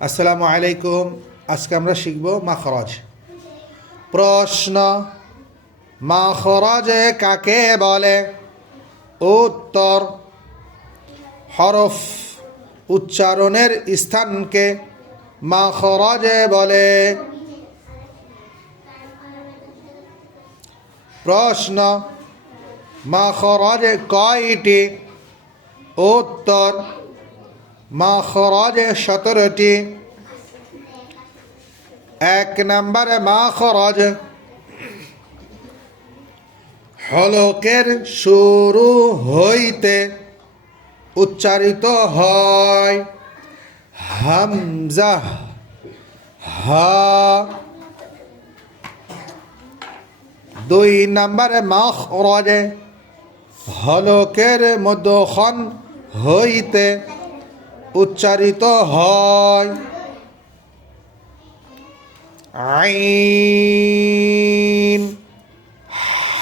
আসসালামু আলাইকুম। আজকে আমরা শিখব মাখরাজ। প্রশ্ন, মাখরাজ কাকে বলে? উত্তর, হরফ উচ্চারণের স্থানকে মাখরাজ বলে। প্রশ্ন, মাখরাজ কয়টি? উত্তর, মাখরাজ 17টি। 1 নম্বরে মাখরাজ হলকের শুরু হইতে উচ্চারিত হয় হামজা, হা। 2 নম্বরে মাখরাজ হলকের মধ্যখান হইতে উচ্চারিত হয় আইন,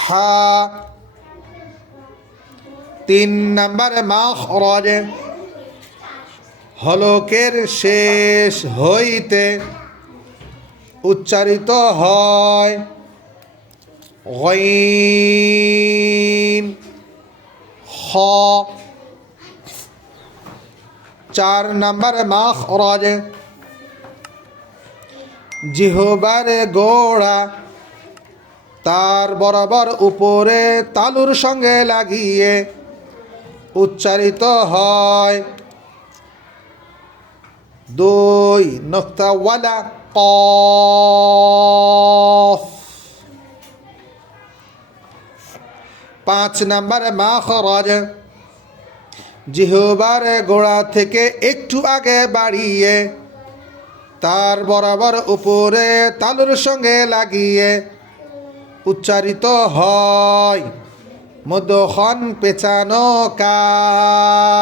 হা। 3 নম্বরে মাখরাজ হলকের শেষ হইতে উচ্চারিত হয় গাইন, খ। 4 নম্বরে মাখরাজ জিহ্বার গোড়া তার বরাবর উপরে তালুর সঙ্গে লাগিয়ে উচ্চারিত হয় 2 নোক্তাওয়ালা কফ। 5 নম্বরে মাখরাজ জিহ্বার গোড়া থেকে একটু আগে বাড়িয়ে তার বরাবর উপরে তালুর সঙ্গে লাগিয়ে উচ্চারিত হয় মধ্যখান পেঁচানো কাফ।